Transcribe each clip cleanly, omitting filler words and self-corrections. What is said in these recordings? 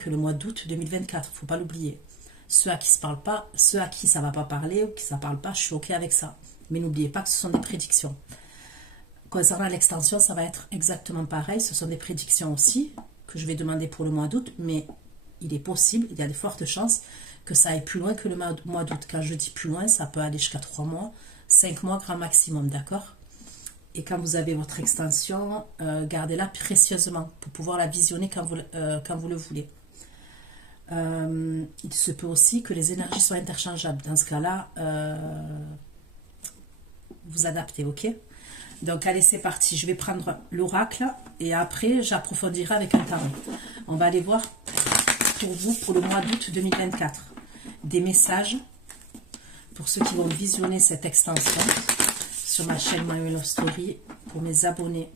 que le mois d'août 2024, il ne faut pas l'oublier. Ceux à qui ça ne va pas parler ou qui ça ne parle pas, je suis OK avec ça. Mais n'oubliez pas que ce sont des prédictions. Concernant l'extension, ça va être exactement pareil. Ce sont des prédictions aussi que je vais demander pour le mois d'août, mais il est possible, il y a de fortes chances que ça aille plus loin que le mois d'août. Quand je dis plus loin, ça peut aller jusqu'à 3 mois, 5 mois grand maximum, d'accord? Et quand vous avez votre extension, gardez-la précieusement pour pouvoir la visionner quand vous le voulez. Il se peut aussi que les énergies soient interchangeables. Dans ce cas-là, vous adaptez, ok? Donc, allez, c'est parti. Je vais prendre l'oracle et après, j'approfondirai avec un tarot. On va aller voir pour vous, pour le mois d'août 2024, des messages pour ceux qui vont visionner cette extension sur ma chaîne My Way Love Story, pour mes abonnés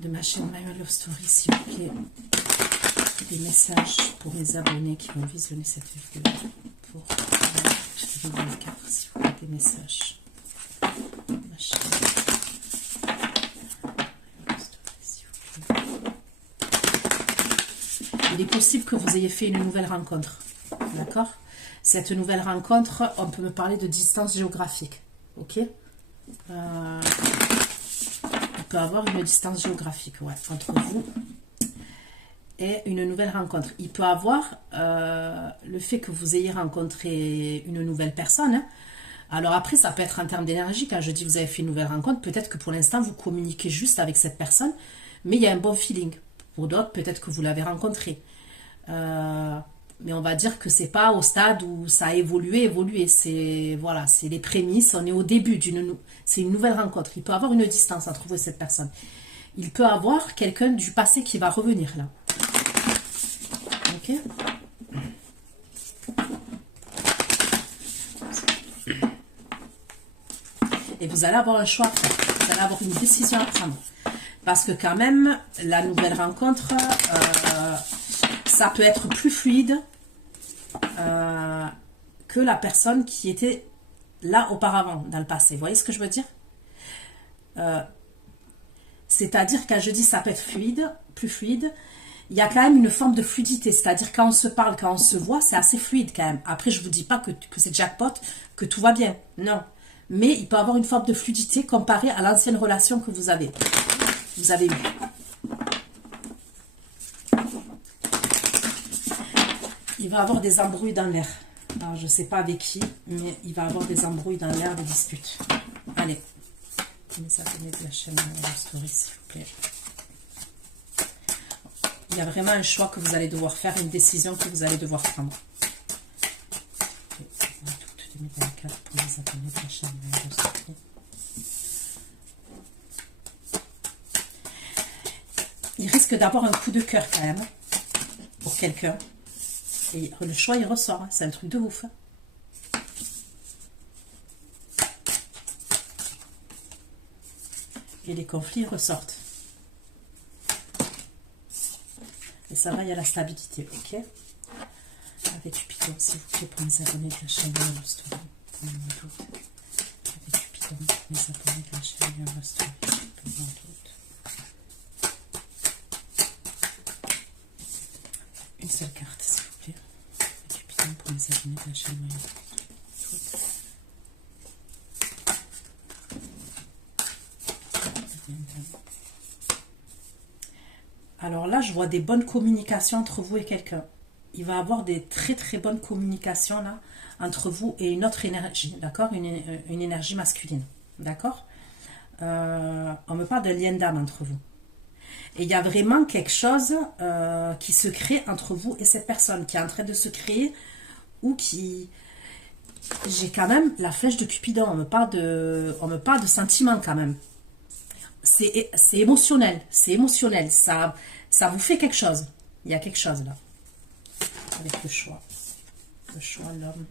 de ma chaîne My Way Love Story, s'il vous plaît. Des messages pour mes abonnés qui vont visionner cette vidéo pour 2024, s'il vous plaît, des messages. Ma chaîne. Il est possible que vous ayez fait une nouvelle rencontre, d'accord? Cette nouvelle rencontre, on peut me parler de distance géographique, ok? On peut avoir une distance géographique, ouais, entre vous et une nouvelle rencontre. Il peut avoir le fait que vous ayez rencontré une nouvelle personne, hein. Alors après, ça peut être en termes d'énergie. Quand je dis vous avez fait une nouvelle rencontre, peut-être que pour l'instant, vous communiquez juste avec cette personne, mais il y a un bon feeling. Pour d'autres, peut-être que vous l'avez rencontré. Mais on va dire que c'est pas au stade où ça a évolué. C'est voilà, c'est les prémices. On est au début c'est une nouvelle rencontre. Il peut y avoir une distance entre vous et cette personne. Il peut y avoir quelqu'un du passé qui va revenir là. Ok. Et vous allez avoir un choix à faire. Vous allez avoir une décision à prendre. Parce que quand même, la nouvelle rencontre, ça peut être plus fluide que la personne qui était là auparavant, dans le passé. Vous voyez ce que je veux dire? C'est-à-dire, quand je dis ça peut être fluide, plus fluide, il y a quand même une forme de fluidité. C'est-à-dire, quand on se parle, quand on se voit, c'est assez fluide quand même. Après, je ne vous dis pas que c'est jackpot, que tout va bien. Non. Mais il peut avoir une forme de fluidité comparée à l'ancienne relation que vous avez eue. Il va avoir des embrouilles dans l'air. Alors, je ne sais pas avec qui, mais il va avoir des embrouilles dans l'air, des disputes. Allez. Les abonnés de la chaîne Love Story, s'il vous plaît. Il y a vraiment un choix que vous allez devoir faire, une décision que vous allez devoir prendre. Août 2024 pour les abonnés de la chaîne Love Story. Il risque d'avoir un coup de cœur quand même pour quelqu'un. Et le choix, il ressort. Hein. C'est un truc de ouf. Hein. Et les conflits ressortent. Et ça va, il y a la stabilité. Ok. Avec Cupidon, s'il vous plaît, pour mes abonnés de la chaîne Love Story. Pour le mois d'août. Avec Cupidon, pour mes abonnés de la chaîne Love Story. Pour le mois d'août. Une seule carte, s'il vous plaît. Avec Cupidon, pour mes abonnés de la chaîne Love Story. Alors là, je vois des bonnes communications entre vous et quelqu'un. Il va y avoir des très très bonnes communications là entre vous et une autre énergie, d'accord, une énergie masculine, d'accord. On me parle d'un lien d'âme entre vous. Et il y a vraiment quelque chose qui se crée entre vous et cette personne, qui est en train de se créer ou qui... J'ai quand même la flèche de Cupidon, on me parle de sentiments quand même. C'est émotionnel, ça vous fait quelque chose. Il y a quelque chose là. Avec le choix, l'homme.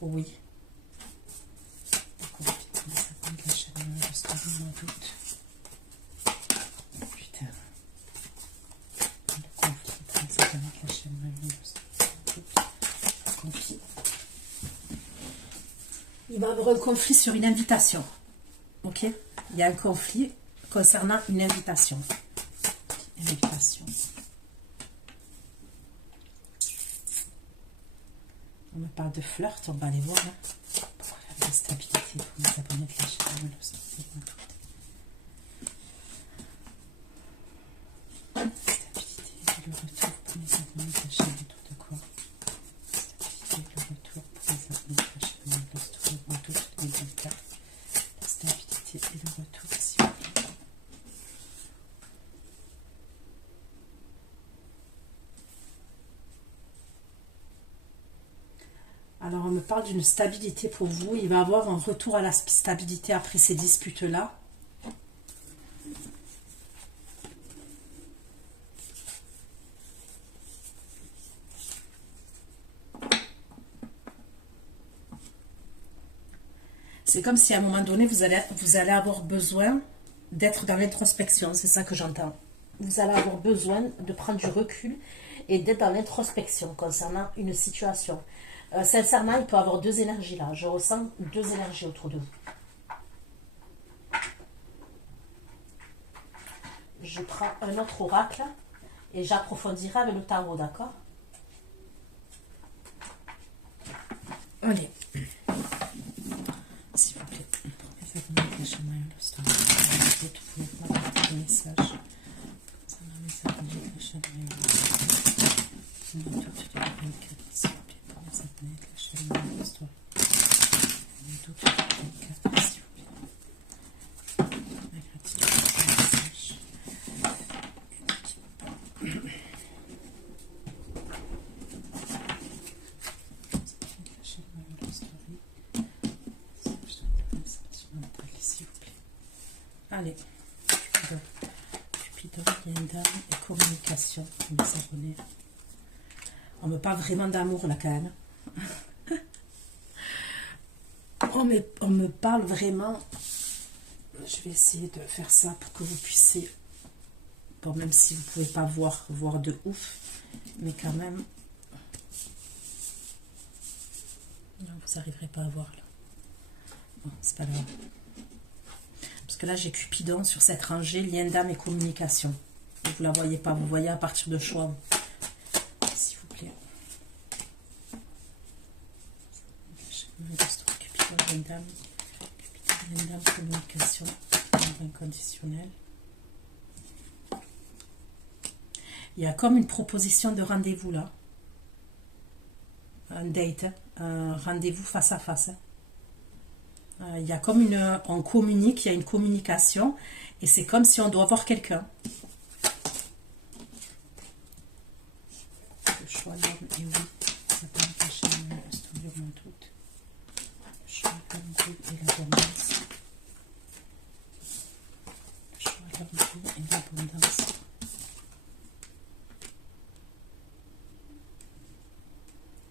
Oui. Putain. va y avoir un conflit sur une invitation. Ok? Il y a un conflit concernant une invitation. Une invitation. On me parle de flirt, on va aller voir. Hein. Pour faire de stabilité, pour les abonnés de la chaîne. Stabilité, le retour pour les abonnés de la chaîne. Autour de quoi? Stabilité, le retour pour les abonnés de la chaîne. Autour de 2024. La stabilité et le retour, s'il vous plaît. Alors, on me parle d'une stabilité pour vous. Il va y avoir un retour à la stabilité après ces disputes-là. C'est comme si à un moment donné, vous allez avoir besoin d'être dans l'introspection. C'est ça que j'entends. Vous allez avoir besoin de prendre du recul et d'être dans l'introspection concernant une situation. Sincèrement, il peut y avoir deux énergies là. Je ressens deux énergies autour de vous. Je prends un autre oracle et j'approfondirai avec le tarot, d'accord? Allez. S'il vous plaît, pour les abonnés de la chaîne Mayan Love Story, vous pouvez m'apporter des messages concernant les abonnés de la chaîne Mayan Love Story. Une retour de 2024, s'il vous plaît, pour les abonnés de la chaîne Mayan Love Story. Une retour de 2024, s'il vous plaît. Ma gratitude pour les messages. La chaîne Mayan Love Story. S'il vous plaît. Allez, Cupidon, il y a une dame et communication pour mes abonnés. On me parle vraiment d'amour là quand même. on me parle vraiment. Je vais essayer de faire ça pour que vous puissiez. Bon, même si vous ne pouvez pas voir de ouf, mais quand même. Non, vous n'arriverez pas à voir là. Bon, c'est pas grave. Parce que là, j'ai Cupidon sur cette rangée, lien d'âme et communication. Vous ne la voyez pas, vous voyez à partir de choix. S'il vous plaît. Cupidon, lien d'âme. Cupidon, lien d'âme, communication. Amour inconditionnel. Il y a comme une proposition de rendez-vous là. Un date, un rendez-vous face à face. Il y a comme on communique, il y a une communication et c'est comme si on doit voir quelqu'un. Le choix, l'homme et oui, ça peut me cacher le studio mon doute. Le choix, l'homme et l'abondance. Le choix, l'homme et l'abondance.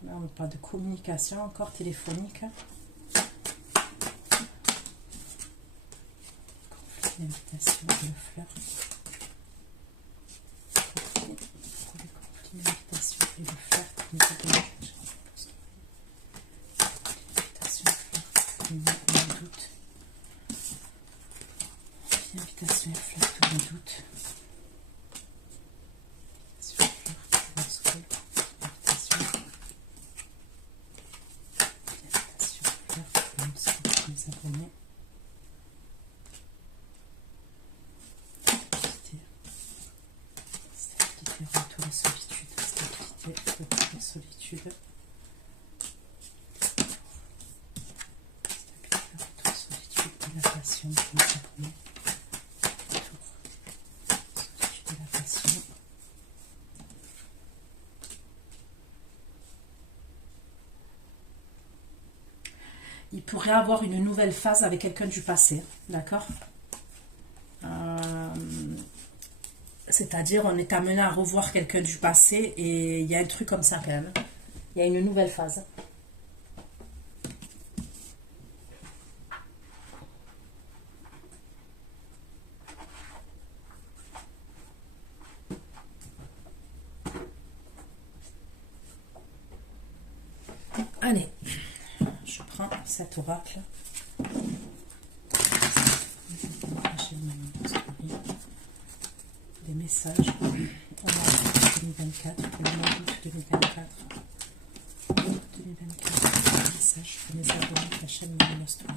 Là, on parle de communication encore téléphonique. L'invitation et le flirt. Pour les conflits, l'invitation et le flirt. L'invitation, flirt, le doute. L'invitation et le flirt, le doute. L'invitation, flirt, les abonnés. Retour à solitude, stabilité, retour à solitude. Stabilité, retour à solitude et la passion pour les abonnés. Retour, solitude et la passion. Il pourrait avoir une nouvelle phase avec quelqu'un du passé, d'accord? C'est-à-dire, on est amené à revoir quelqu'un du passé et il y a un truc comme ça quand même. Il y a une nouvelle phase. Allez, je prends cet oracle. Des messages au mois d'août 2024, le mois d'août 2024. 2024, des messages pour mes abonnés de la chaîne Mylène Story.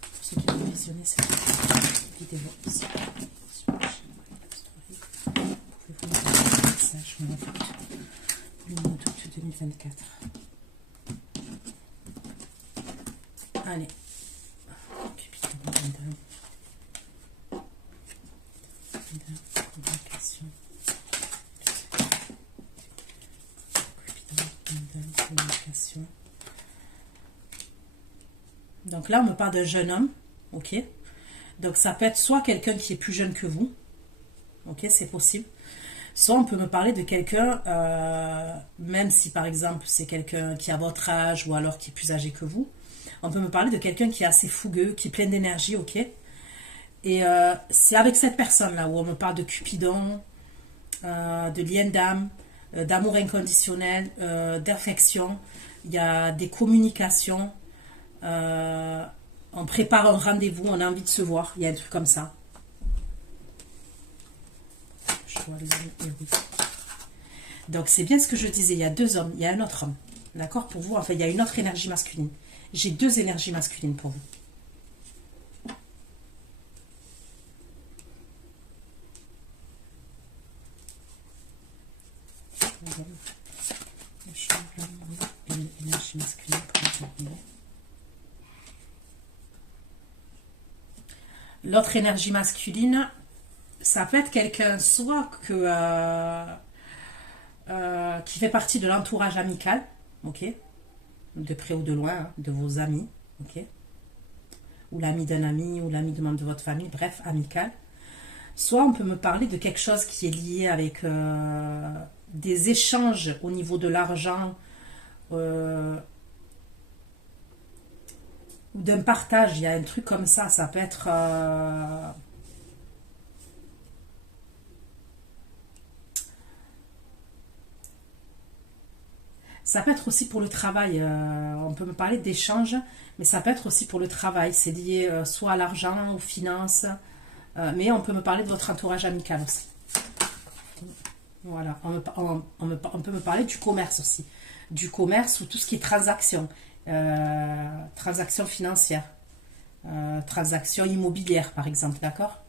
Pour ceux qui ont visionné cette vidéo ici sur la chaîne Mylène Story, pouvez-vous me donner des messages au mois d'août, le mois d'août 2024. Allez. Donc là, on me parle d'un jeune homme, ok? Donc ça peut être soit quelqu'un qui est plus jeune que vous, ok, c'est possible. Soit on peut me parler de quelqu'un, même si par exemple c'est quelqu'un qui a votre âge ou alors qui est plus âgé que vous, on peut me parler de quelqu'un qui est assez fougueux, qui est plein d'énergie, ok? Et c'est avec cette personne-là où on me parle de Cupidon, de lien d'âme, d'amour inconditionnel, d'affection. Il y a des communications. On prépare un rendez-vous, on a envie de se voir. Il y a un truc comme ça. Je vois l'homme et oui. Donc c'est bien ce que je disais. Il y a deux hommes, il y a un autre homme. D'accord? Pour vous, enfin, il y a une autre énergie masculine. J'ai deux énergies masculines pour vous. Énergie masculine pour vous. L'autre énergie masculine, ça peut être quelqu'un soit qui fait partie de l'entourage amical, ok, de près ou de loin, hein, de vos amis, ok, ou l'ami d'un ami, ou l'ami de membre de votre famille, bref, amical. Soit on peut me parler de quelque chose qui est lié avec des échanges au niveau de l'argent, ou d'un partage, il y a un truc comme ça peut être ça peut être aussi pour le travail, on peut me parler d'échanges, mais ça peut être aussi pour le travail, c'est lié soit à l'argent, aux finances, mais on peut me parler de votre entourage amical aussi. Voilà, on peut me parler du commerce aussi, du commerce ou tout ce qui est transaction. Transactions financières, transactions immobilières par exemple, d'accord?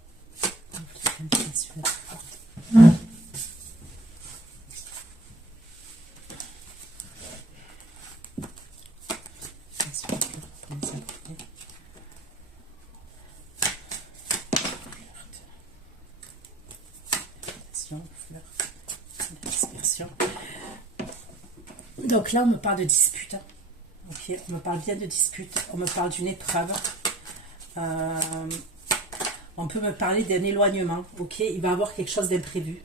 Donc là on me parle de dispute. Ok, on me parle bien de dispute, on me parle d'une épreuve, on peut me parler d'un éloignement, ok, il va y avoir quelque chose d'imprévu.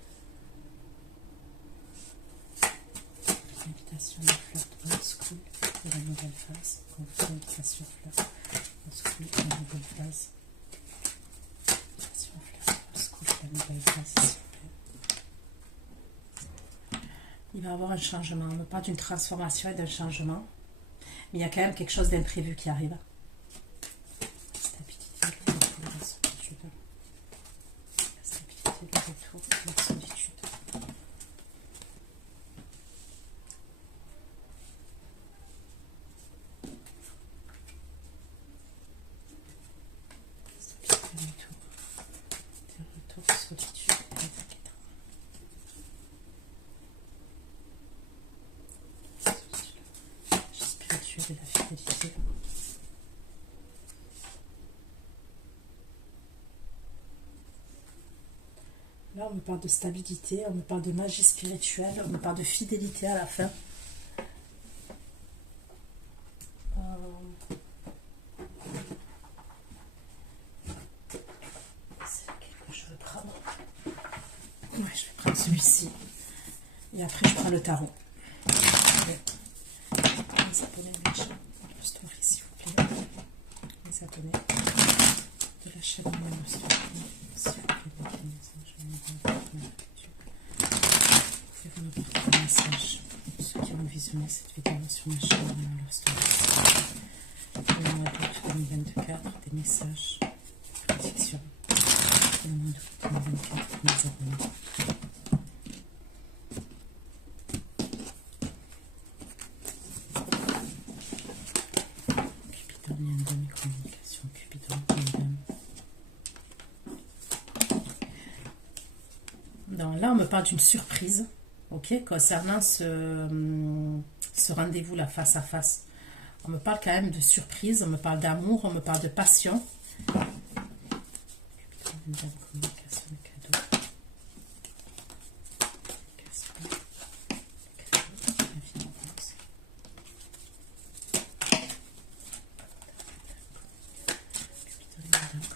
Invitation de flirt old school de la nouvelle phase, invitation flirt old school de la nouvelle phase, invitation flirt old school de la nouvelle phase, il va y avoir un changement, on me parle d'une transformation et d'un changement. Mais il y a quand même quelque chose d'imprévu qui arrive. Stabilité, le retour de la solitude. La stabilité, le retour de la solitude. Stabilité, le retour, solitude et etc. De la fidélité. Là, on me parle de stabilité, on me parle de magie spirituelle, on me parle de fidélité à la fin. C'est lequel que je veux prendre? Ouais, je vais prendre celui-ci. Et après, je prends le tarot. Ouais. Les abonnés de la chaîne Mylène Story, s'il vous plaît. Les abonnés de la chaîne Mylène Story, s'il vous plaît. Vous pouvez me porter un message. Ceux qui ont visionné cette vidéo sur ma chaîne Mylène Story. le mois d'août 2024, des messages, prédictions. Le mois d'août 2024, mes abonnés. Cupidon, Niandam et communication. Cupidon, Niandam. Donc là, on me parle d'une surprise, ok, concernant ce rendez-vous là face à face. On me parle quand même de surprise, on me parle d'amour, on me parle de passion. Communication, cadeau.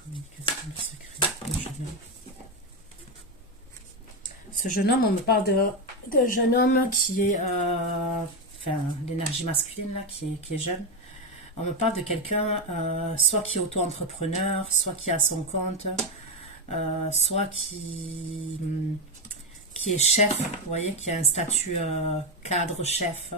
Communication, le secret, le jeune homme. Ce jeune homme, on me parle d'un jeune homme qui est, enfin, l'énergie masculine là, qui est jeune. On me parle de quelqu'un, soit qui est auto-entrepreneur, soit qui a son compte, soit qui est chef, vous voyez, qui a un statut cadre, chef.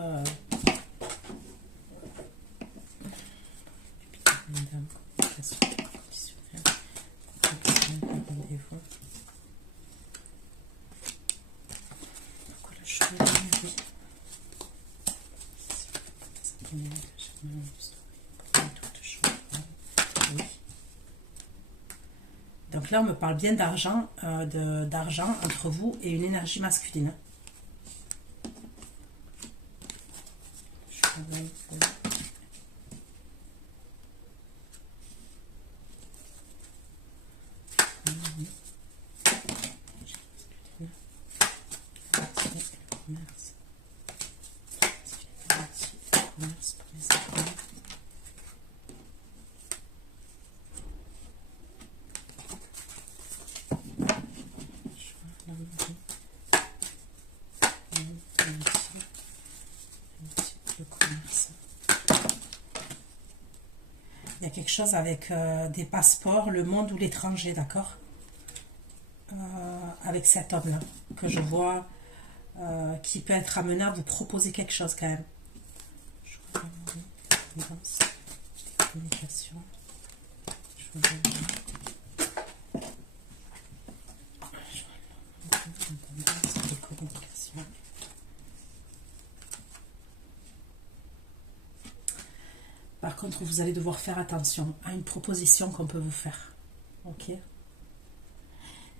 Donc là, on me parle bien d'argent, d'argent entre vous et une énergie masculine. Il y a quelque chose avec des passeports, le monde ou l'étranger, d'accord, avec cet homme-là, que je vois, qui peut être amené à vous proposer quelque chose quand même. Je vois l'abondance, des communications. Je vois l'abondance, des communications. Par contre, vous allez devoir faire attention à une proposition qu'on peut vous faire, ok,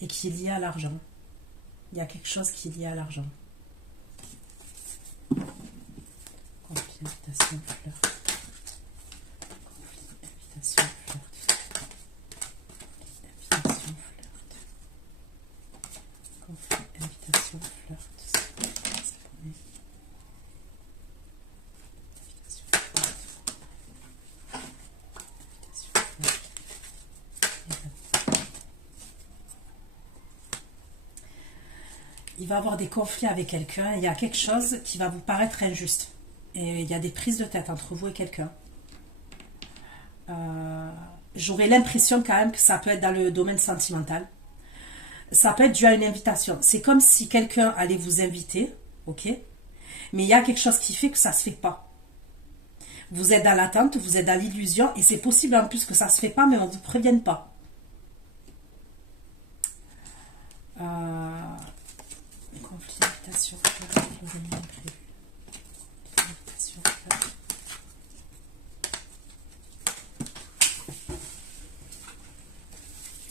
et qui est liée à l'argent. Il y a quelque chose qui est lié à l'argent. Conflit, invitation, flirt. Conflit, invitation, flirt. Invitation, flirt. Conflit, invitation, flirt. Il va avoir des conflits avec quelqu'un, il y a quelque chose qui va vous paraître injuste. Et il y a des prises de tête entre vous et quelqu'un. J'aurais l'impression quand même que ça peut être dans le domaine sentimental. Ça peut être dû à une invitation. C'est comme si quelqu'un allait vous inviter, ok, mais il y a quelque chose qui fait que ça ne se fait pas. Vous êtes dans l'attente, vous êtes dans l'illusion, et c'est possible en plus que ça ne se fait pas, mais on ne vous prévienne pas. Conflit, invitation, imprévu. Invitation,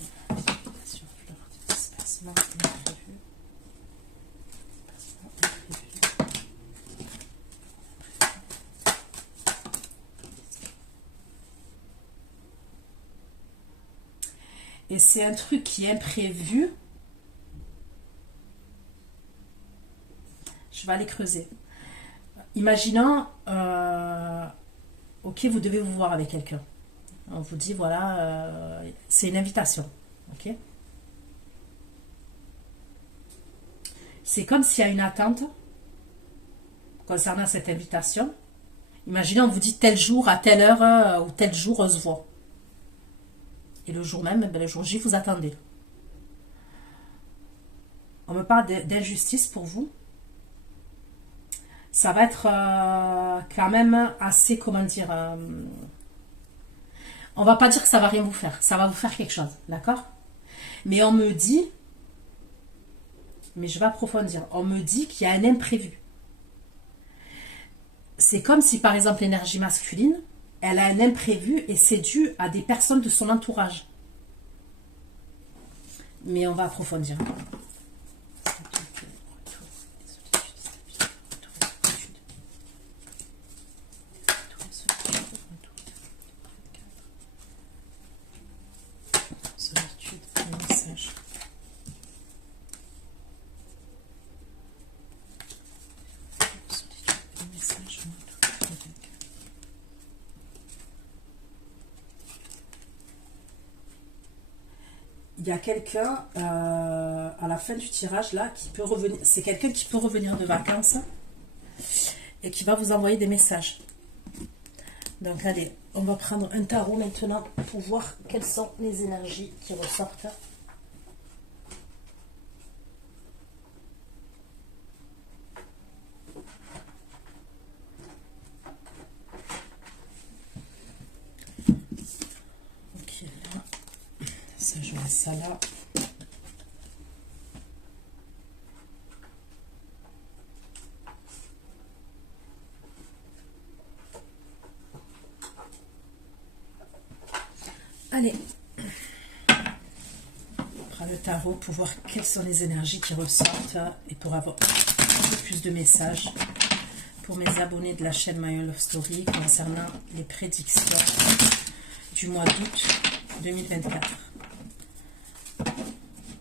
invitation, flirt, espacement imprévu. Espacement imprévu. Et c'est un truc qui est imprévu. Je vais aller creuser. Imaginons, ok, vous devez vous voir avec quelqu'un. On vous dit, voilà, c'est une invitation. Ok. C'est comme s'il y a une attente concernant cette invitation. Imaginons, on vous dit tel jour, à telle heure, ou tel jour, on se voit. Et le jour même, le jour J, vous attendez. On me parle d'injustice pour vous. Ça va être quand même assez, comment dire, On va pas dire que ça va rien vous faire. Ça va vous faire quelque chose, d'accord? Mais on me dit, mais je vais approfondir, on me dit qu'il y a un imprévu. C'est comme si, par exemple, l'énergie masculine, elle a un imprévu et c'est dû à des personnes de son entourage. Mais on va approfondir. Il y a quelqu'un à la fin du tirage là qui peut revenir. C'est quelqu'un qui peut revenir de vacances et qui va vous envoyer des messages. Donc allez, on va prendre un tarot maintenant pour voir quelles sont les énergies qui ressortent. Ok, là, ça je laisse ça là. Allez, on prend le tarot pour voir quelles sont les énergies qui ressortent et pour avoir un peu plus de messages pour mes abonnés de la chaîne My Love Story concernant les prédictions du mois d'août 2024.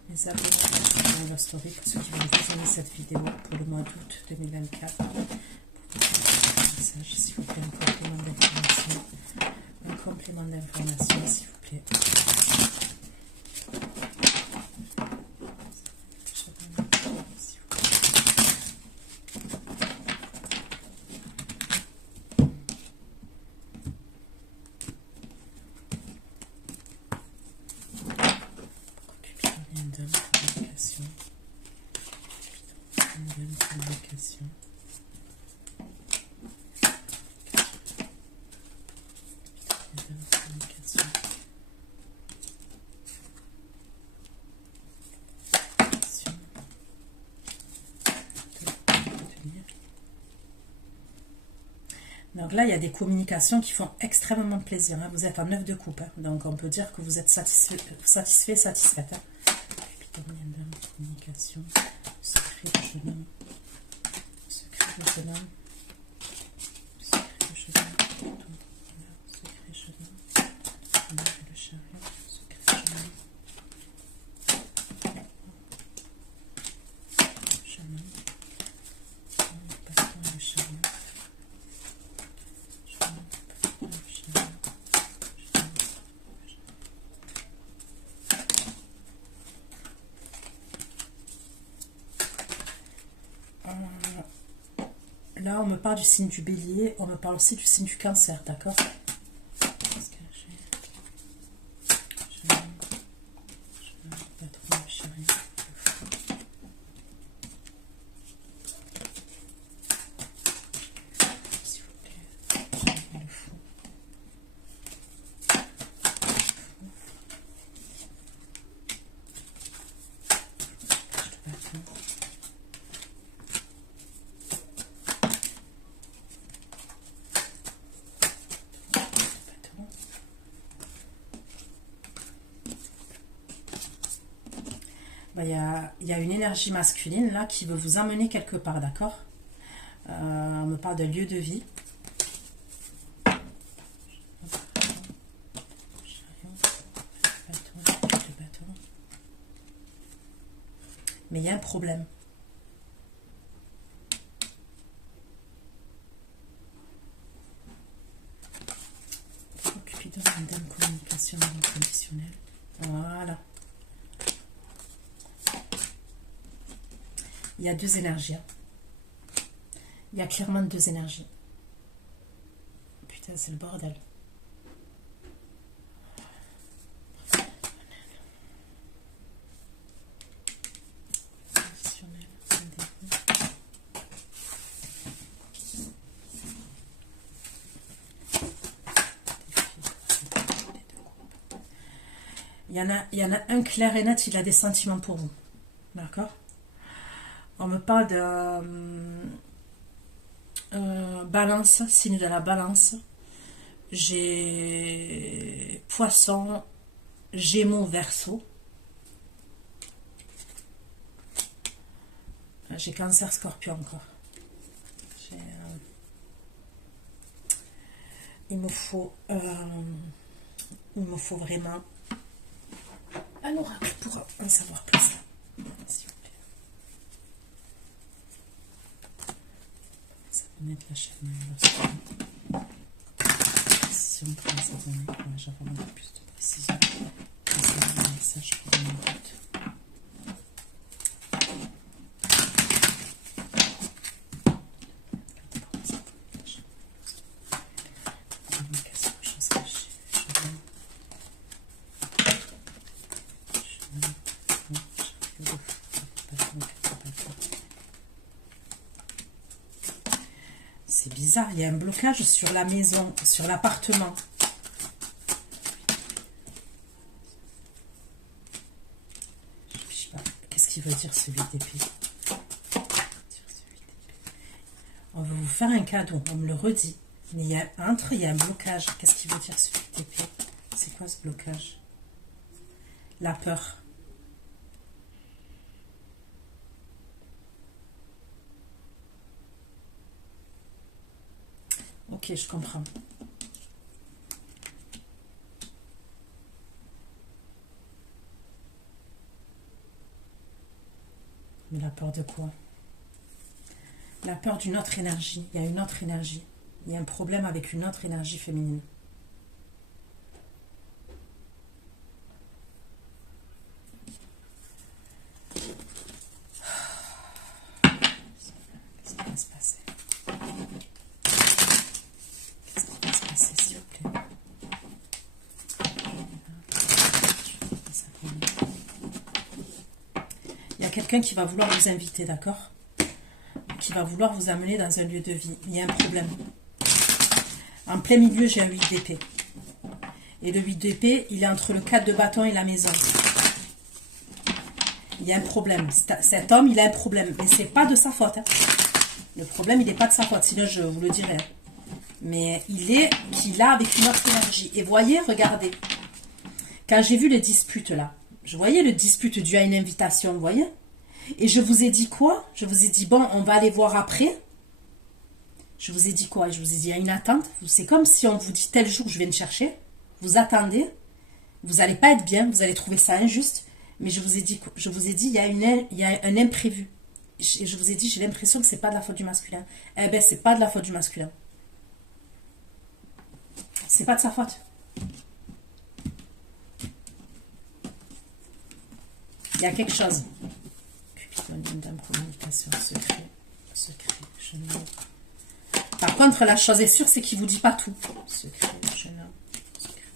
Mes abonnés de la chaîne My Love Story, pour ceux qui vont visionner cette vidéo pour le mois d'août 2024. Message, s'il vous plaît, un complément d'information. Un complément d'information, s'il vous plaît. Donc là, il y a des communications qui font extrêmement plaisir. Hein. Vous êtes en 9 de coupe. Hein. Donc on peut dire que vous êtes satisfait, satisfaite. Hein. Communication. Secret de jeune homme. Secret de jeune homme. Secret de jeune homme. Secret de jeune homme. Le chariot. Secret de jeune homme. Jeune homme. Le patron et le chariot. Là, on me parle du signe du bélier, on me parle aussi du signe du cancer, d'accord? Il y a une énergie masculine là qui veut vous emmener quelque part, d'accord? On me parle de lieu de vie. Mais il y a un problème. Cupidon, madame, communication inconditionnelle. Voilà. Il y a deux énergies. Hein. Il y a clairement deux énergies. Putain, c'est le bordel. il y en a un clair et net, il a des sentiments pour vous. D'accord? On me parle de balance, signe de la balance. J'ai poisson, gémeaux, verseau. J'ai cancer, scorpion encore. Il me faut vraiment un oracle pour en savoir plus. S'il vous plaît. Ça va mettre la chaîne. Si on prend ça, j'aurai un peu plus de précision. C'est un message pour une minute. C'est bizarre, il y a un blocage sur la maison, sur l'appartement. Je sais pas, qu'est-ce qu'il veut dire ce 8 d'épée? On va vous faire un cadeau, on me le redit. Mais il y a un blocage. Qu'est-ce qu'il veut dire ce 8 d'épée? C'est quoi ce blocage? La peur. Ok, je comprends. Mais la peur de quoi? La peur d'une autre énergie. Il y a une autre énergie. Il y a un problème avec une autre énergie féminine. Qu'est-ce qui va se passer? Qu'est-ce qui va se passer, s'il vous plaît? Il y a quelqu'un qui va vouloir vous inviter, d'accord? Qui va vouloir vous amener dans un lieu de vie. Il y a un problème. En plein milieu, j'ai un 8 d'épée. Et le 8 d'épée, il est entre le 4 de bâton et la maison. Il y a un problème. Cet homme, il a un problème. Mais c'est pas de sa faute. Hein. Le problème, il n'est pas de sa faute. Sinon, je vous le dirai. Mais il est qu'il a avec une autre énergie. Et voyez, regardez. Quand j'ai vu les disputes là, je voyais le dispute dû à une invitation, vous voyez? Et je vous ai dit quoi? Je vous ai dit, bon, on va aller voir après. Je vous ai dit quoi? Je vous ai dit, il y a une attente. C'est comme si on vous dit, tel jour, je viens te chercher. Vous attendez. Vous n'allez pas être bien. Vous allez trouver ça injuste. Mais je vous ai dit, il y a un imprévu. Et je vous ai dit, j'ai l'impression que c'est pas de la faute du masculin. Eh ben, c'est pas de la faute du masculin. C'est pas de sa faute. Il y a quelque chose. Communication, secret, jeune homme. Par contre, la chose est sûre, c'est qu'il ne vous dit pas tout. Secret, jeune homme,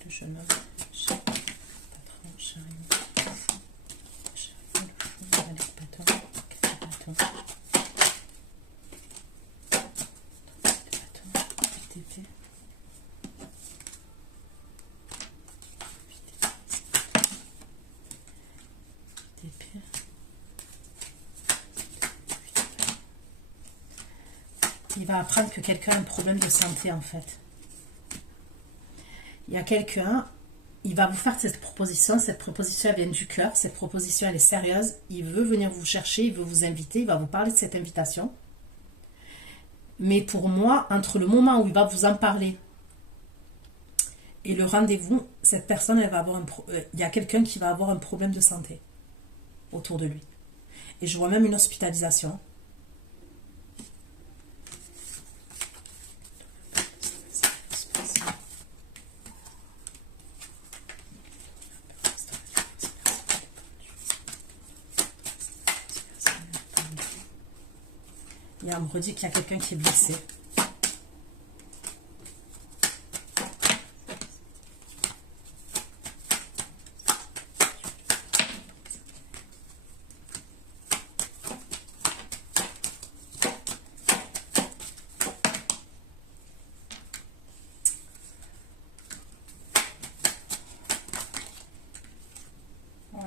patron, chariot, il va apprendre que quelqu'un a un problème de santé en fait. Il y a quelqu'un, il va vous faire cette proposition elle vient du cœur, cette proposition elle est sérieuse, il veut venir vous chercher, il veut vous inviter, il va vous parler de cette invitation. Mais pour moi, entre le moment où il va vous en parler et le rendez-vous, cette personne, elle va avoir il y a quelqu'un qui va avoir un problème de santé autour de lui. Et je vois même une hospitalisation. Et on me redit qu'il y a quelqu'un qui est blessé.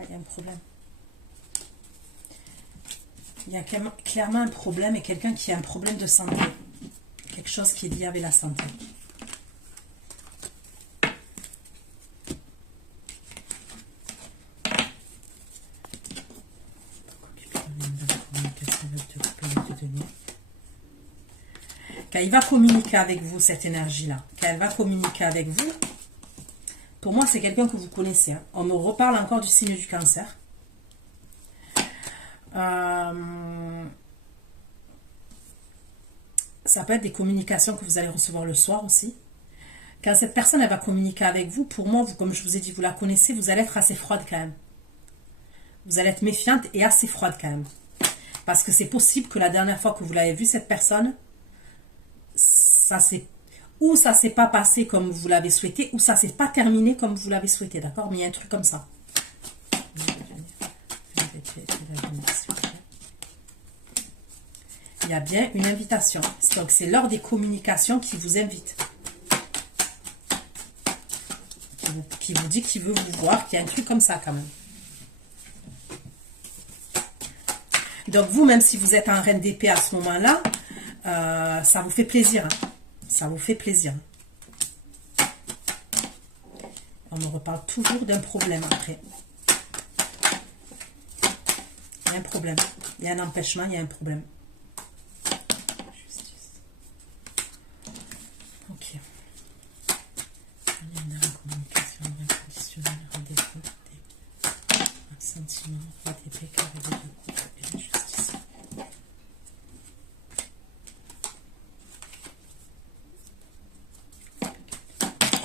il y a un problème. Il y a clairement un problème et quelqu'un qui a un problème de santé. Quelque chose qui est lié avec la santé. Quand il va communiquer avec vous, cette énergie-là, quand elle va communiquer avec vous, pour moi, c'est quelqu'un que vous connaissez. Hein. On me reparle encore du signe du Cancer. Ça peut être des communications que vous allez recevoir le soir aussi. Quand cette personne elle va communiquer avec vous, pour moi, vous, comme je vous ai dit, vous la connaissez, vous allez être assez froide quand même. Vous allez être méfiante et assez froide quand même. Parce que c'est possible que la dernière fois que vous l'avez vue, cette personne, ça s'est pas passé comme vous l'avez souhaité, ou ça s'est pas terminé comme vous l'avez souhaité, d'accord? Mais il y a un truc comme ça. Il y a bien une invitation. Donc c'est lors des communications qui vous invite. Qui vous dit qu'il veut vous voir, qu'il y a un truc comme ça quand même. Donc vous, même si vous êtes en reine d'épée à ce moment-là, ça vous fait plaisir. Hein. Ça vous fait plaisir. On me reparle toujours d'un problème après. Il y a un problème. Il y a un empêchement, il y a un problème. Justice. Ok. Il y a une communication inconditionnelle, rendez-vous, un sentiment, roi d'épée, carré de coupe et la justice.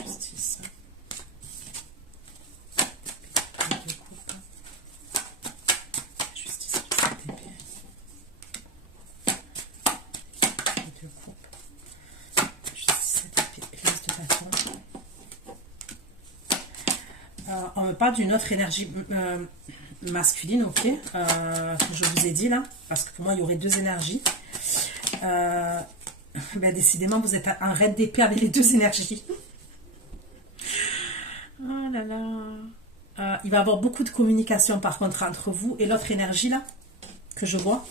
Justice. De coupe. Justice, roi d'épée. De coupe. Justice, d'épée, l'as de bâton. On me parle d'une autre énergie masculine, ok, que je vous ai dit là, parce que pour moi il y aurait deux énergies. Ben, décidément vous êtes en reine d'épée avec les deux énergies. Oh là là. Il va y avoir beaucoup de communication par contre entre vous et l'autre énergie là que je vois.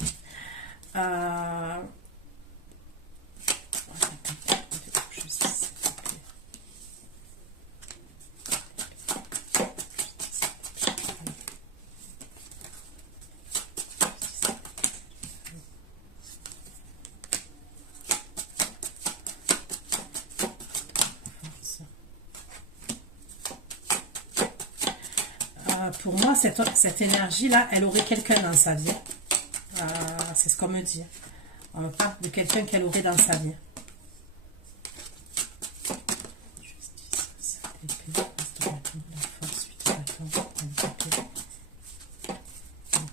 Pour moi, cette énergie-là, elle aurait quelqu'un dans sa vie. C'est ce qu'on me dit. On me parle de quelqu'un qu'elle aurait dans sa vie. Justice, épée, restauration, la force, 8 bâtons, handicapé,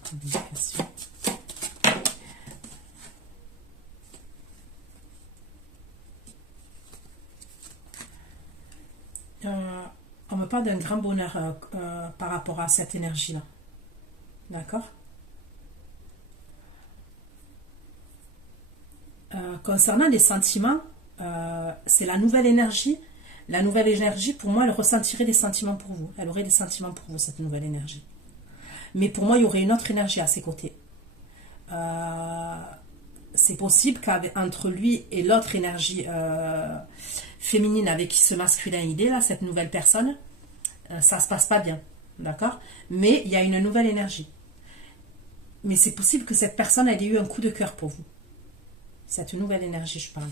communication. On me parle d'un grand bonheur par rapport à cette énergie-là. D'accord? Concernant les sentiments, c'est la nouvelle énergie. La nouvelle énergie, pour moi, elle ressentirait des sentiments pour vous. Elle aurait des sentiments pour vous, cette nouvelle énergie. Mais pour moi, il y aurait une autre énergie à ses côtés. C'est possible qu'entre lui et l'autre énergie féminine avec qui ce masculin il est, là, cette nouvelle personne, ça se passe pas bien. D'accord? Mais il y a une nouvelle énergie. Mais c'est possible que cette personne elle ait eu un coup de cœur pour vous. Cette nouvelle énergie, je parle.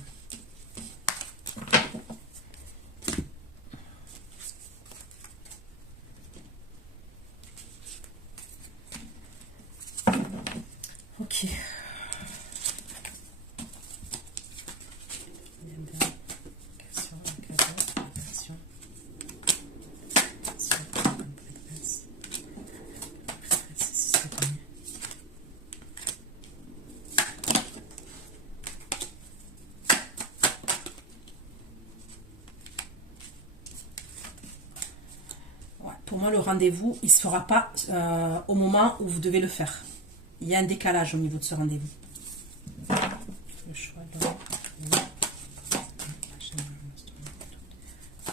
Ok. Pour moi, le rendez-vous, il ne se fera pas au moment où vous devez le faire. Il y a un décalage au niveau de ce rendez-vous. Le choix d'homme. Le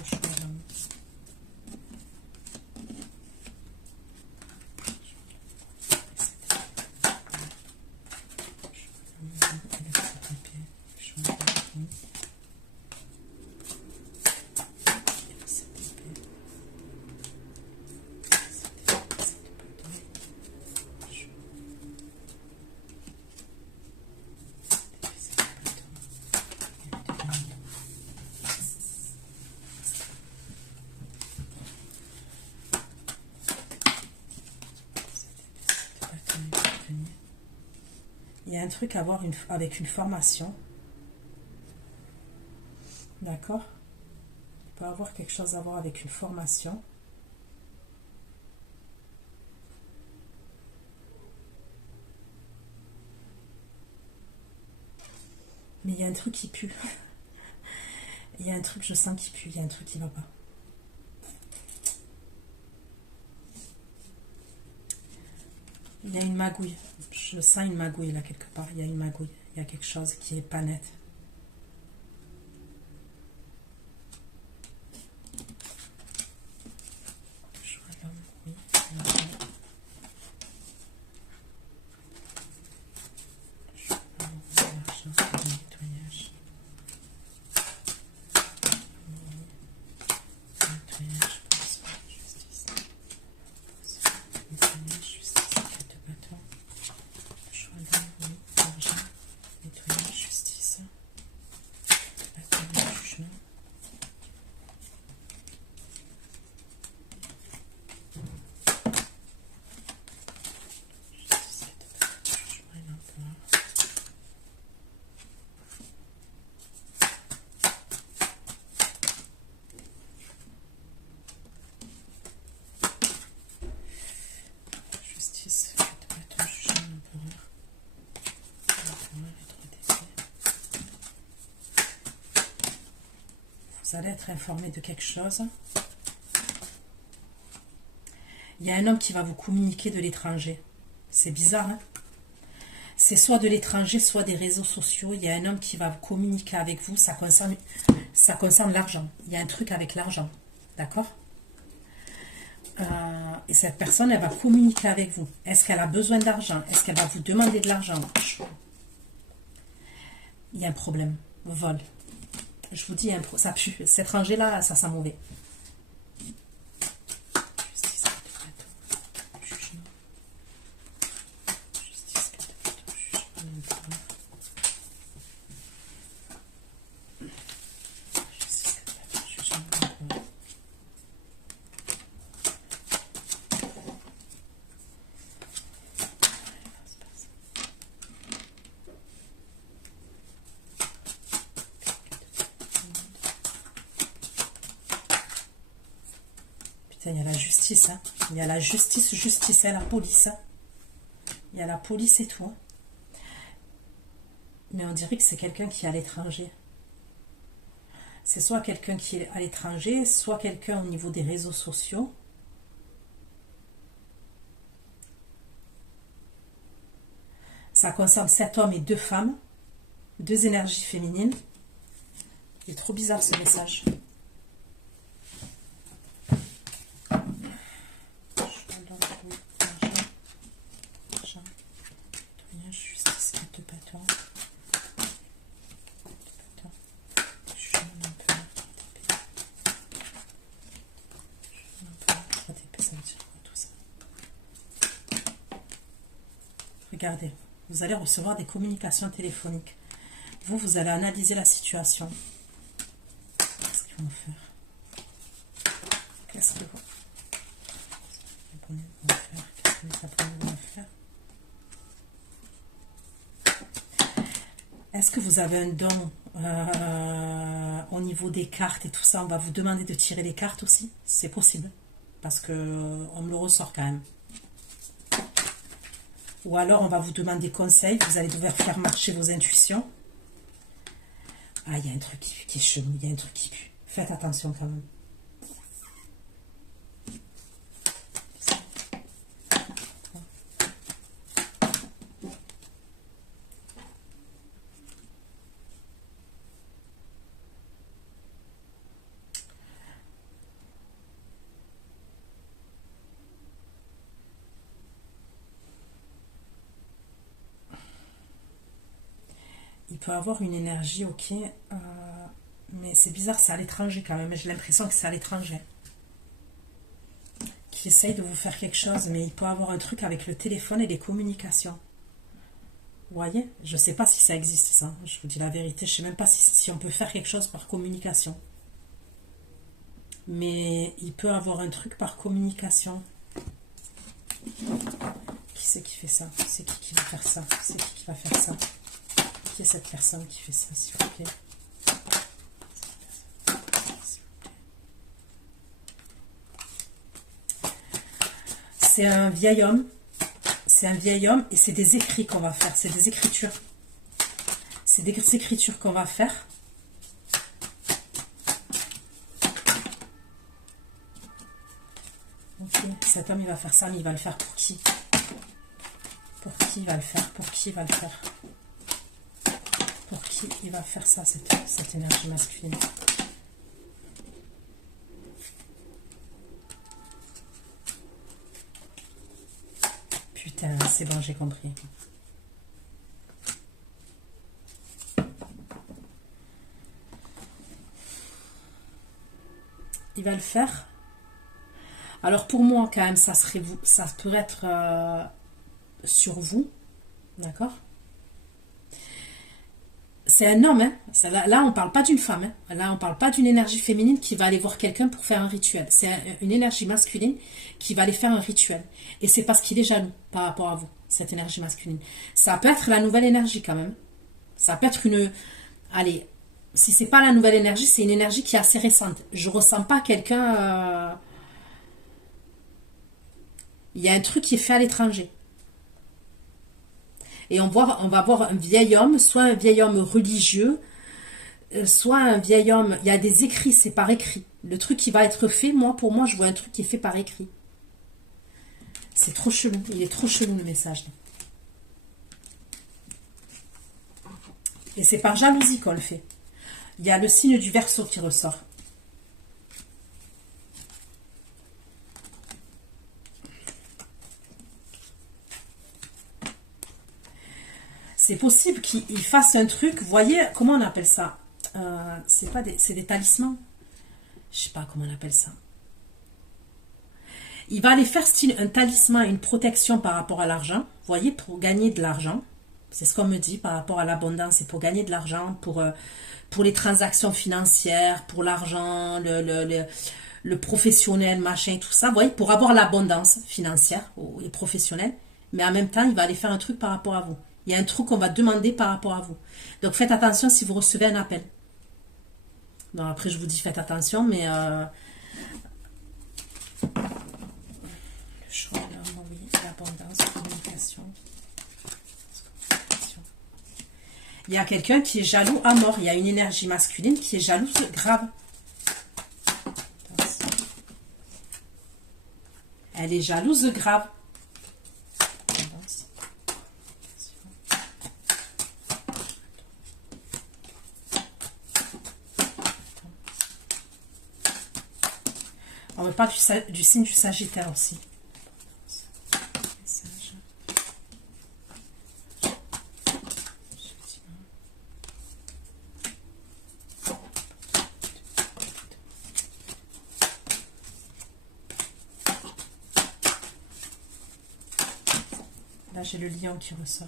choix d'homme. Il y a un truc à voir avec une formation. D'accord? Il peut avoir quelque chose à voir avec une formation. Mais il y a un truc qui pue. Il y a un truc, je sens qui pue. Il y a un truc qui ne va pas. Il y a une magouille. Je sens une magouille là quelque part. Il y a une magouille. Il y a quelque chose qui n'est pas net. Vous allez être informé de quelque chose. Il y a un homme qui va vous communiquer de l'étranger. C'est bizarre, hein? C'est soit de l'étranger, soit des réseaux sociaux. Il y a un homme qui va communiquer avec vous. Ça concerne l'argent. Il y a un truc avec l'argent. D'accord? Et cette personne, elle va communiquer avec vous. Est-ce qu'elle a besoin d'argent? Est-ce qu'elle va vous demander de l'argent? Il y a un problème. Vol. Je vous dis, ça pue. Cet étranger-là, ça sent mauvais. Il y a la justice, hein. Il y a la justice, et la police. Hein. Il y a la police et tout. Hein. Mais on dirait que c'est quelqu'un qui est à l'étranger. C'est soit quelqu'un qui est à l'étranger, soit quelqu'un au niveau des réseaux sociaux. Ça concerne 7 hommes et 2 femmes. 2 énergies féminines. Il est trop bizarre ce message. Regardez, vous allez recevoir des communications téléphoniques. Vous allez analyser la situation. Qu'est-ce qu'ils vont faire? Qu'est-ce qu'ils vont faire? Qu'est-ce que les Japonais vont faire? Est-ce que vous avez un don au niveau des cartes et tout ça? On va vous demander de tirer les cartes aussi. C'est possible. Parce que on me le ressort quand même. Ou alors, on va vous demander conseil. Vous allez devoir faire marcher vos intuitions. Ah, il y a un truc qui est chelou. Il y a un truc qui pue. Faites attention quand même. Il peut avoir une énergie, ok, mais c'est bizarre, c'est à l'étranger quand même. J'ai l'impression que c'est à l'étranger. Qui essaye de vous faire quelque chose, mais il peut avoir un truc avec le téléphone et les communications. Vous voyez? Je ne sais pas si ça existe, ça. Je vous dis la vérité, je ne sais même pas si on peut faire quelque chose par communication. Mais il peut avoir un truc par communication. Qui c'est qui fait ça? C'est qui va faire ça? C'est qui va faire ça? Qui est cette personne qui fait ça, s'il vous plaît? C'est un vieil homme. C'est un vieil homme et c'est des écrits qu'on va faire. C'est des écritures. C'est des écritures qu'on va faire. Ok, cet homme il va faire ça, mais il va le faire pour qui? Pour qui il va le faire? Pour qui il va le faire? Pour qui il va faire ça, cette énergie masculine? Putain, c'est bon, j'ai compris. Il va le faire. Alors pour moi, quand même, ça serait vous, ça pourrait être sur vous, d'accord? C'est un homme, hein? Là, on parle pas d'une femme, hein? Là, on parle pas d'une énergie féminine qui va aller voir quelqu'un pour faire un rituel. C'est une énergie masculine qui va aller faire un rituel. Et c'est parce qu'il est jaloux par rapport à vous, cette énergie masculine. Ça peut être la nouvelle énergie quand même. Ça peut être une... Allez, si c'est pas la nouvelle énergie, c'est une énergie qui est assez récente. Je ressens pas quelqu'un... Il y a un truc qui est fait à l'étranger. Et on va voir un vieil homme, soit un vieil homme religieux, soit un vieil homme... Il y a des écrits, c'est par écrit. Le truc qui va être fait, pour moi, je vois un truc qui est fait par écrit. C'est trop chelou. Il est trop chelou, le message. Et c'est par jalousie qu'on le fait. Il y a le signe du Verseau qui ressort. C'est possible qu'il fasse un truc, vous voyez, comment on appelle ça? C'est des talismans. Je sais pas comment on appelle ça. Il va aller faire style un talisman, une protection par rapport à l'argent, vous voyez, pour gagner de l'argent. C'est ce qu'on me dit par rapport à l'abondance, c'est pour gagner de l'argent, pour les transactions financières, pour l'argent, le professionnel, machin, tout ça. Vous voyez, pour avoir l'abondance financière et professionnelle, mais en même temps, il va aller faire un truc par rapport à vous. Il y a un truc qu'on va demander par rapport à vous. Donc, faites attention si vous recevez un appel. Bon, après, je vous dis faites attention, mais... Le choix de l'homme, oui, l'abondance, communication. Il y a quelqu'un qui est jaloux à mort. Il y a une énergie masculine qui est jalouse grave. Elle est jalouse grave. On me parle du signe du Sagittaire aussi. Là, j'ai le lion qui ressort.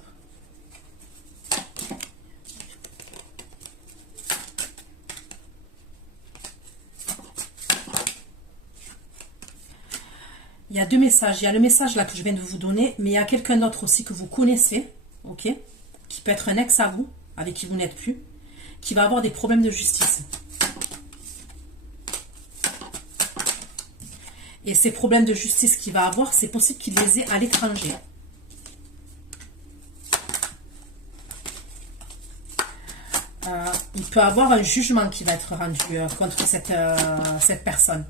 Il y a deux messages. Il y a le message là que je viens de vous donner, mais il y a quelqu'un d'autre aussi que vous connaissez, ok, qui peut être un ex à vous, avec qui vous n'êtes plus, qui va avoir des problèmes de justice. Et ces problèmes de justice qu'il va avoir, c'est possible qu'il les ait à l'étranger. Il peut avoir un jugement qui va être rendu contre cette personne.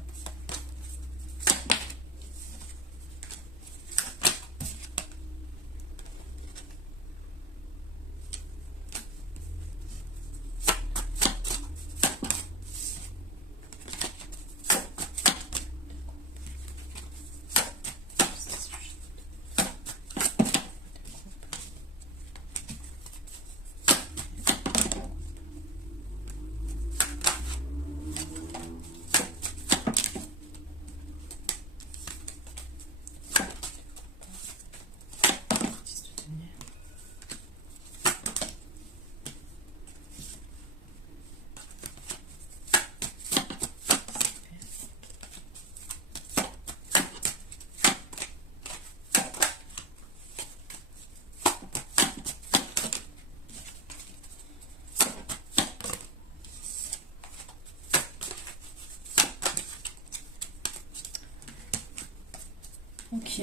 Ok.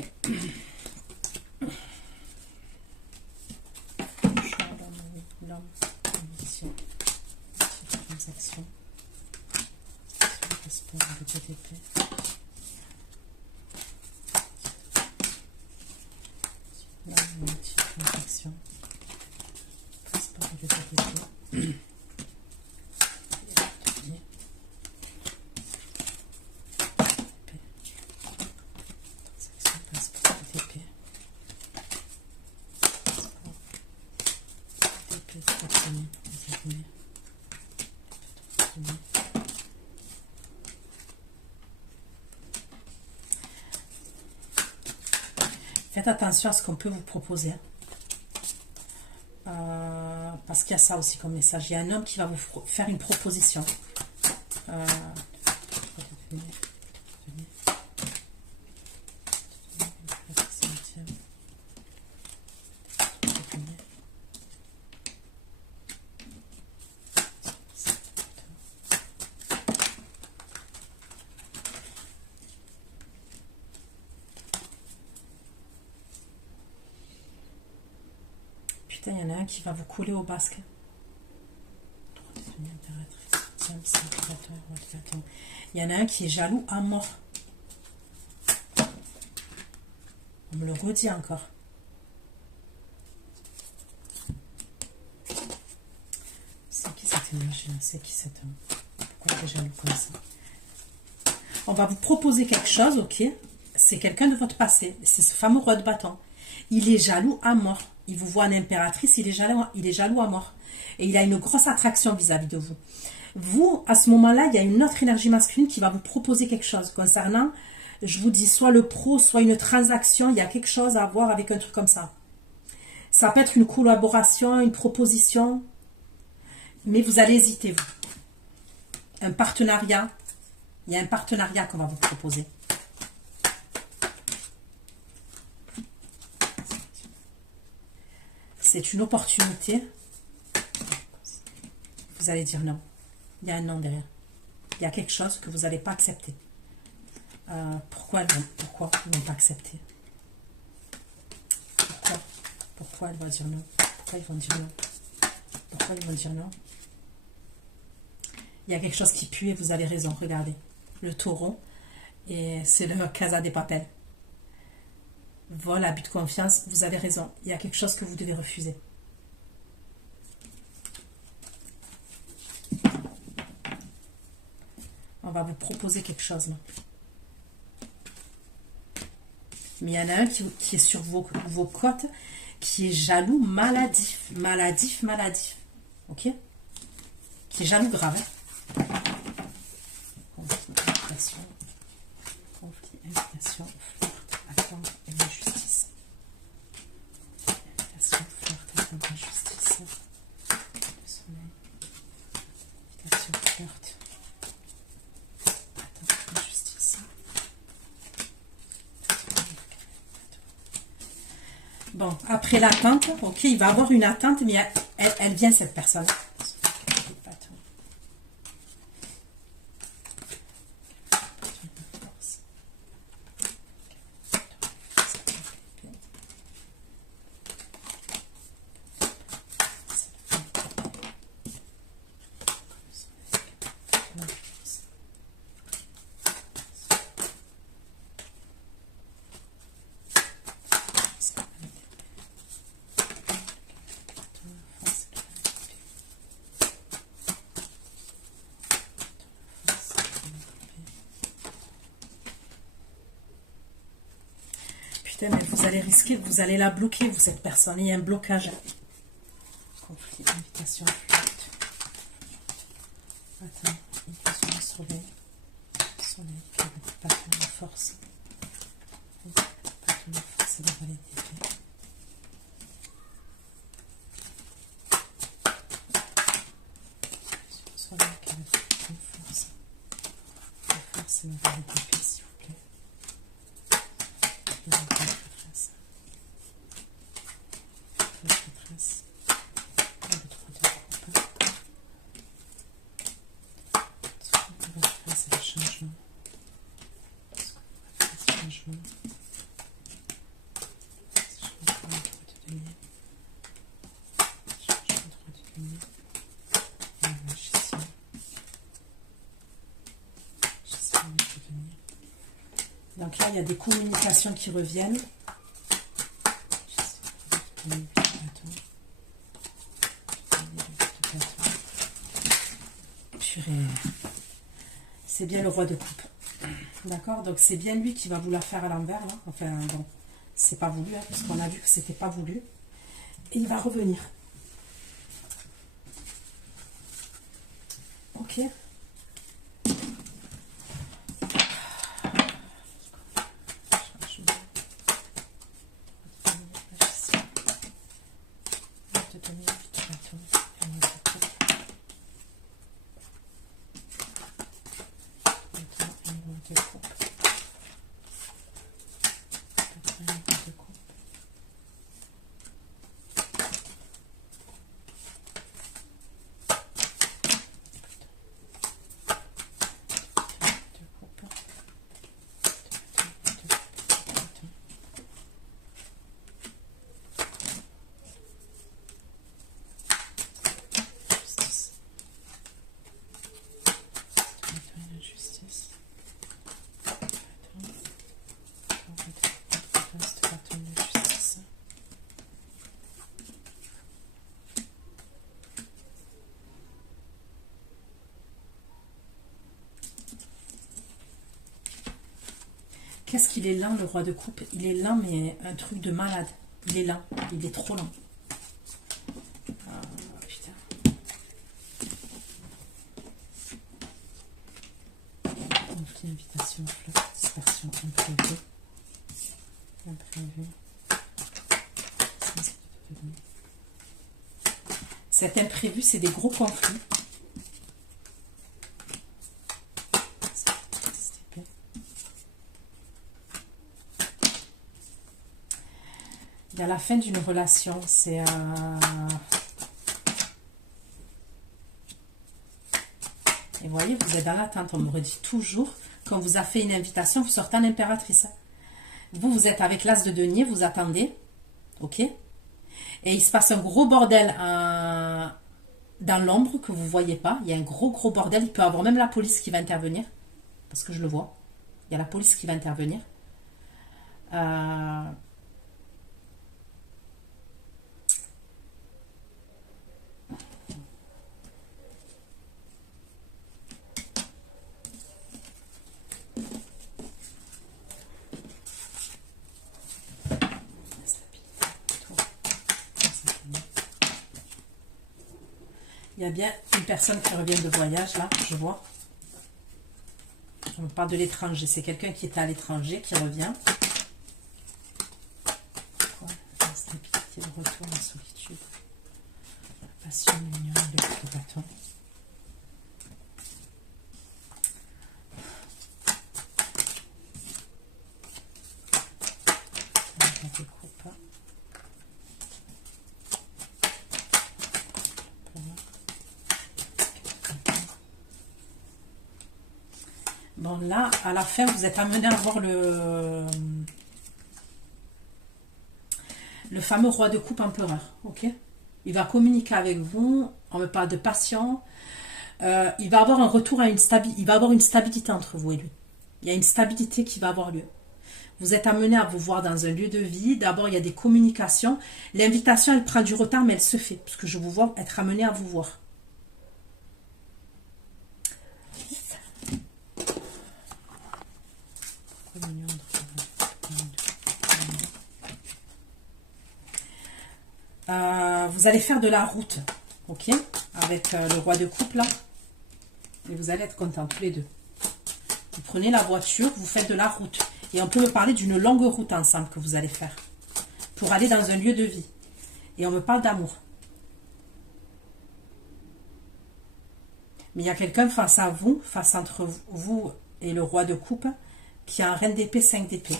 L'homme, ambition, transaction, passeport de TTP. L'homme, transaction, passeport de TTP. Faites attention à ce qu'on peut vous proposer. Parce qu'il y a ça aussi comme message. Il y a un homme qui va vous faire une proposition. Putain, il y en a un qui va vous couler au basque. Il y en a un qui est jaloux à mort. On me le redit encore. C'est qui cette énergie-là? C'est qui cet homme? Pourquoi il est jaloux comme ça? On va vous proposer quelque chose, ok? C'est quelqu'un de votre passé. C'est ce fameux roi de bâton. Il est jaloux à mort. Il vous voit en impératrice, il est jaloux à mort. Et il a une grosse attraction vis-à-vis de vous. Vous, à ce moment-là, il y a une autre énergie masculine qui va vous proposer quelque chose concernant, je vous dis, soit le pro, soit une transaction. Il y a quelque chose à voir avec un truc comme ça. Ça peut être une collaboration, une proposition. Mais vous allez hésiter, vous. Un partenariat. Il y a un partenariat qu'on va vous proposer. C'est une opportunité. Vous allez dire non. Il y a un non derrière. Il y a quelque chose que vous n'allez pas accepter. Pourquoi ils ne vont pas accepter? Pourquoi elle va dire non? Pourquoi ils vont dire non? Pourquoi ils vont dire non? Il y a quelque chose qui pue et vous avez raison. Regardez. Le taureau. Et c'est le Casa des Papel. Vol, abus de confiance, vous avez raison. Il y a quelque chose que vous devez refuser. On va vous proposer quelque chose là. Mais il y en a un qui est sur vos côtes, qui est jaloux, maladif. Ok? Qui est jaloux grave. Hein? Conflit, inflation, attente et injustice. Inflation, flirt, attente, injustice. Le soleil. Inflation, flirt. Attente, injustice. Bon, après l'attente, ok, il va avoir une attente, mais elle vient cette personne. Mais vous allez risquer, vous allez la bloquer, vous, cette personne. Il y a un blocage. Conflit, invitation, flirt. Attends, invitation du soleil. Soleil, patron de force. Patron de force et de validité. Soleil, patron de force. La force et de validité, s'il vous plaît. il y a des communications qui reviennent. C'est bien le roi de coupe. D'accord? Donc c'est bien lui qui va vous la faire à l'envers, là. Enfin, bon, c'est pas voulu, hein, parce qu'on a vu que c'était pas voulu. Et il va revenir. Ok? Qu'est-ce qu'il est lent, le roi de coupe? Il est lent, mais un truc de malade. Il est lent. Il est trop lent. Ah, putain. Conflit, invitation, flot, dispersion, imprévu. Imprévu. Cet imprévu, c'est des gros conflits. Il y a la fin d'une relation, c'est... Et vous voyez, vous êtes dans l'attente. On me redit toujours, quand on vous a fait une invitation, vous sortez en impératrice. Vous, vous êtes avec l'as de denier, vous attendez, ok? Et il se passe un gros bordel dans l'ombre que vous ne voyez pas. Il y a un gros bordel. Il peut y avoir même la police qui va intervenir, parce que je le vois. Il y a la police qui va intervenir. Il y a bien une personne qui revient de voyage, là, je vois. On parle de l'étranger. C'est quelqu'un qui était à l'étranger, qui revient. L'instabilité, le retour, la solitude. La passion, l'union, le bâton. Bon, là, à la fin, vous êtes amené à voir le fameux roi de coupe empereur, ok? Il va communiquer avec vous, on me parle de patient, il va avoir un retour à une stabilité, il va avoir une stabilité entre vous et lui. Il y a une stabilité qui va avoir lieu. Vous êtes amené à vous voir dans un lieu de vie, d'abord il y a des communications, l'invitation elle prend du retard mais elle se fait, parce que je vous vois être amené à vous voir. Vous allez faire de la route, ok, avec le roi de coupe là, et vous allez être contents tous les deux. Vous prenez la voiture, vous faites de la route, et on peut me parler d'une longue route ensemble que vous allez faire, pour aller dans un lieu de vie, et on me parle d'amour. Mais il y a quelqu'un face à vous, face entre vous et le roi de coupe, qui a un reine d'épée, 5 d'épée.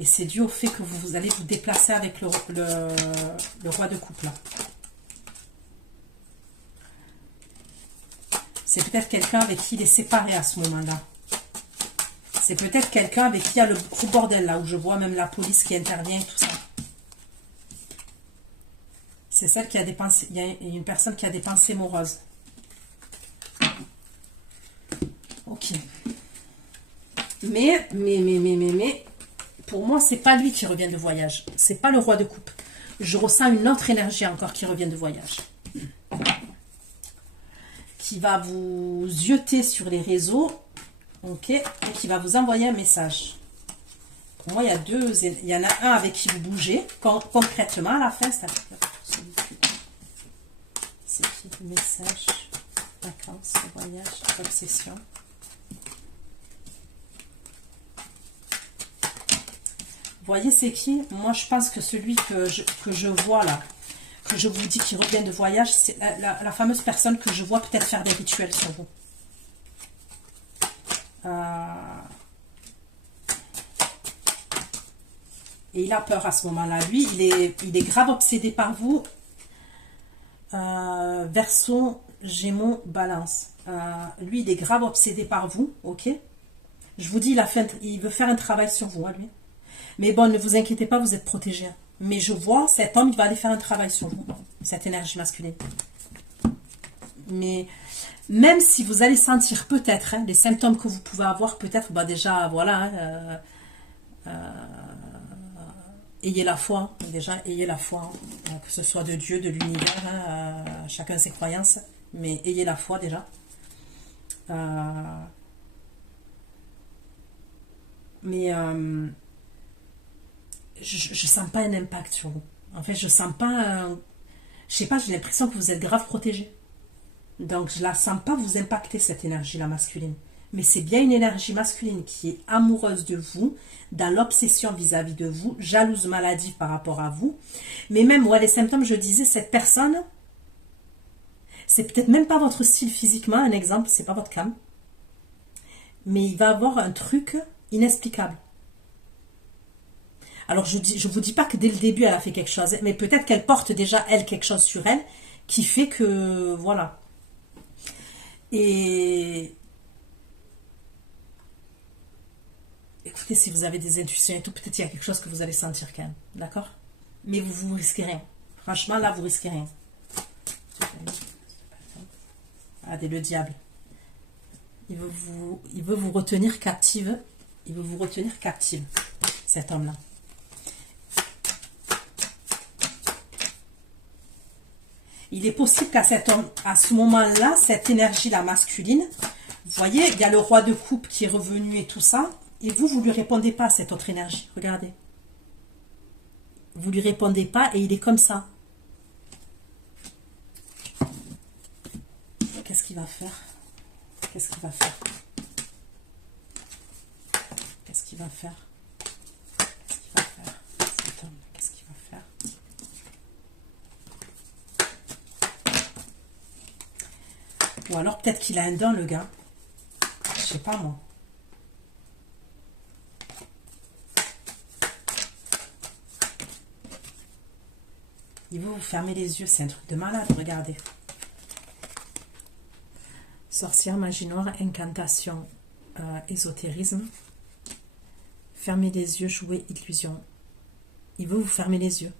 Et c'est dû au fait que vous allez vous déplacer avec le roi de coupe là. C'est peut-être quelqu'un avec qui il est séparé à ce moment-là. C'est peut-être quelqu'un avec qui il y a le gros bordel là, où je vois même la police qui intervient et tout ça. C'est celle qui a des pensées. Il y a une personne qui a des pensées moroses. Ok. Mais, pour moi, c'est pas lui qui revient de voyage. C'est pas le roi de coupe. Je ressens une autre énergie encore qui revient de voyage. Qui va vous zioter sur les réseaux. Ok. Et qui va vous envoyer un message. Pour moi, il y a deux. Il y en a un avec qui vous bougez. Concrètement, à la fin, c'est qui le message? Vacances, voyage, obsession. Vous voyez, c'est qui? Moi, je pense que celui que je vois là, que je vous dis qui revient de voyage, c'est la fameuse personne que je vois peut-être faire des rituels sur vous. Et il a peur à ce moment-là. Lui, il est grave obsédé par vous. Verseau, Gémeaux, Balance. Lui, il est grave obsédé par vous, ok? Je vous dis, il veut faire un travail sur vous, hein, lui. Mais bon, ne vous inquiétez pas, vous êtes protégés. Mais je vois, cet homme, il va aller faire un travail sur vous, cette énergie masculine. Mais même si vous allez sentir peut-être les symptômes que vous pouvez avoir, peut-être, bah déjà, voilà, ayez la foi, déjà, ayez la foi, que ce soit de Dieu, de l'univers, chacun ses croyances, mais ayez la foi déjà. Mais je sens pas un impact sur vous. En fait, je sens pas, je sais pas, j'ai l'impression que vous êtes grave protégé. Donc, je la sens pas vous impacter, cette énergie-là masculine. Mais c'est bien une énergie masculine qui est amoureuse de vous, dans l'obsession vis-à-vis de vous, jalouse maladive par rapport à vous. Mais même, ouais, les symptômes, je disais, cette personne, c'est peut-être même pas votre style physiquement, un exemple, c'est pas votre cam. Mais il va avoir un truc inexplicable. Alors, je vous dis pas que dès le début, elle a fait quelque chose, mais peut-être qu'elle porte déjà, elle, quelque chose sur elle, qui fait que, voilà. Et écoutez, si vous avez des intuitions et tout, peut-être il y a quelque chose que vous allez sentir quand même, d'accord? Mais vous risquez rien. Franchement, là, vous risquez rien. Regardez, le diable. Il veut vous retenir captive. Il veut vous retenir captive, cet homme-là. Il est possible qu'à ce moment-là, cette énergie-là masculine, vous voyez, il y a le roi de coupe qui est revenu et tout ça, et vous lui répondez pas à cette autre énergie. Regardez. Vous lui répondez pas et il est comme ça. Qu'est-ce qu'il va faire? Qu'est-ce qu'il va faire? Qu'est-ce qu'il va faire? Qu'est-ce qu'il va faire? Cet homme, qu'est-ce qu'il va faire? Ou alors peut-être qu'il a un don, le gars. Je sais pas moi. Il veut vous fermer les yeux, c'est un truc de malade, regardez. Sorcière, magie noire, incantation, ésotérisme. Fermez les yeux, jouer illusion. Il veut vous fermer les yeux.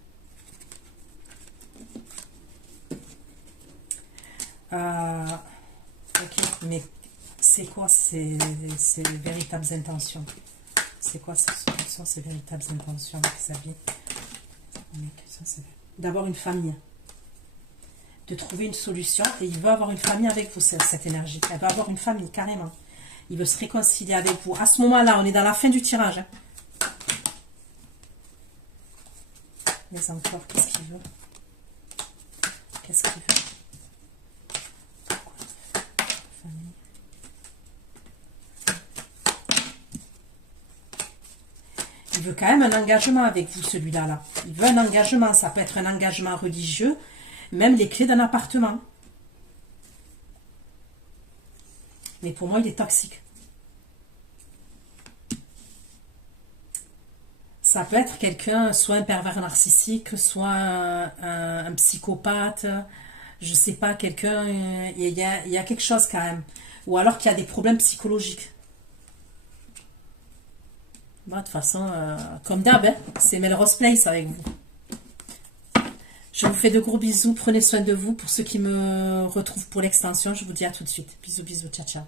Ok, mais c'est quoi ces véritables intentions? C'est quoi ces véritables intentions, Xavier? D'avoir une famille, de trouver une solution, et il veut avoir une famille avec vous, cette énergie. Elle va avoir une famille, carrément. Il veut se réconcilier avec vous. À ce moment-là, on est dans la fin du tirage. Hein. Mais encore, qu'est-ce qu'il veut? Qu'est-ce qu'il veut? Famille. Il veut quand même un engagement avec vous, celui-là. Là. Il veut un engagement. Ça peut être un engagement religieux, même les clés d'un appartement. Mais pour moi, il est toxique. Ça peut être quelqu'un, soit un pervers narcissique, soit un psychopathe, je sais pas, quelqu'un, il y a quelque chose quand même. Ou alors qu'il y a des problèmes psychologiques. Bon, de toute façon, comme d'hab, hein, c'est Melrose Place avec vous. Je vous fais de gros bisous. Prenez soin de vous. Pour ceux qui me retrouvent pour l'extension, je vous dis à tout de suite. Bisous, bisous. Ciao, ciao.